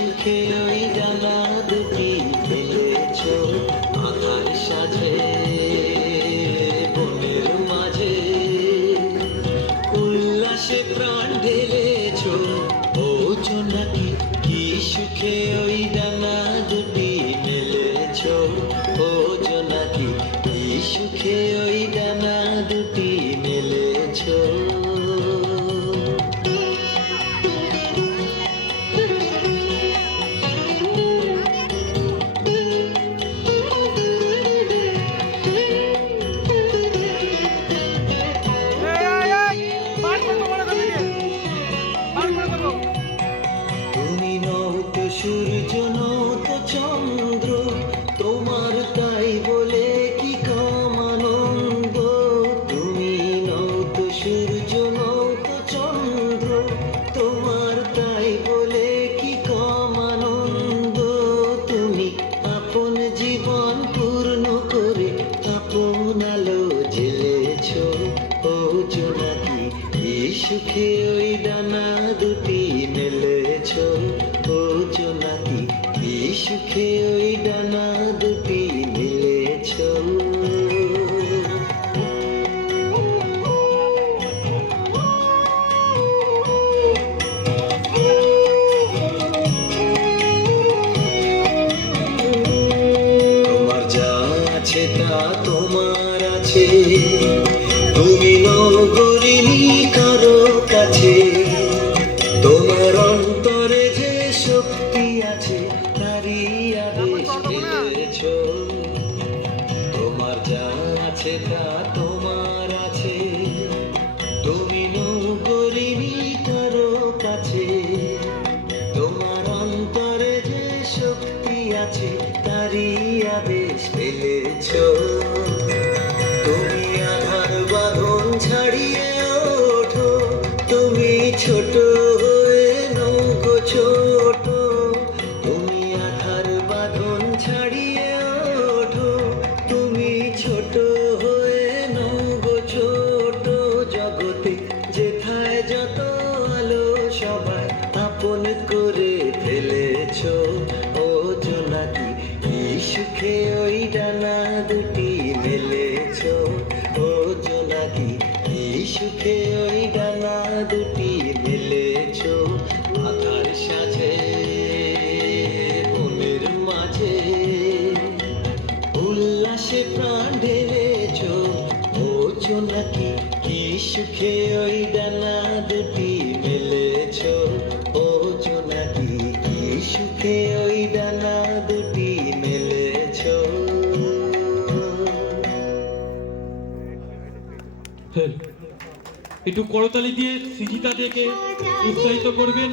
সুখে ওই ডানা দুটি মেলেছ আধার সাজে বনের মাঝে উল্লাসে প্রাণ ঢেলেছ ও জোনাকি কি সুখে ওই ডানা দুটি মেলেছ ও জোনাকি কি সুখে ওই ডানা দুটি মেলেছ। তুমি নত সূর্য নত চন্দ্র তোমার তাই বলে কি কম আনন্দ। তুমি নত সূর্য নত চন্দ্র তোমার তাই বলে কি কম আনন্দ। তুমি আপন জীবন পূর্ণ করে আপন আলো জ্বেলেছ ও জোনাকি কি সুখে ওই ডানা দুটি মেলেছ ও জোনাকি কি সুখে ওই ডানা দুটি মেলেছ। তোমার যা আছে তা তোমার আছে তুমি নগরিনী কারো কাছে। তোমার অন্তরে যে শক্তি আছে তারই আদেশ পেয়েছ। তোমার যা আছে তা তোমার আছে তুমি নগরিনী কারো কাছে। তোমার অন্তরে যে শক্তি আছে তারই আদেশ পেয়েছ। তুমি আধার বাঁধন ছাড়িয়ে ওঠো তুমি ছোট হয়ে নৌকো ছোট। তুমি আধার বাঁধন ছাড়িয়ে ওঠো তুমি ছোট হয়ে নৌকো ছোট। জগতে যেথায় যত আলো সবাই আপন করে ফেলেছ ও জোনাকি কি সুখে ওই ডানা দুটি মেলেছ ও জোনাকি কি সুখে ওই ডানা দুটি মেলেছ আধার সাজে বনের মাঝে উল্লাসে প্রাণ ঢেলেছ ও জোনাকি কি সুখে ওই ডানা দুটি মেলেছ ও জোনাকি কি সুখে ওই ডানা দুটি মেলেছ। একটু করতালি দিয়ে সৃজিতা দিকে উৎসাহিত করবেন।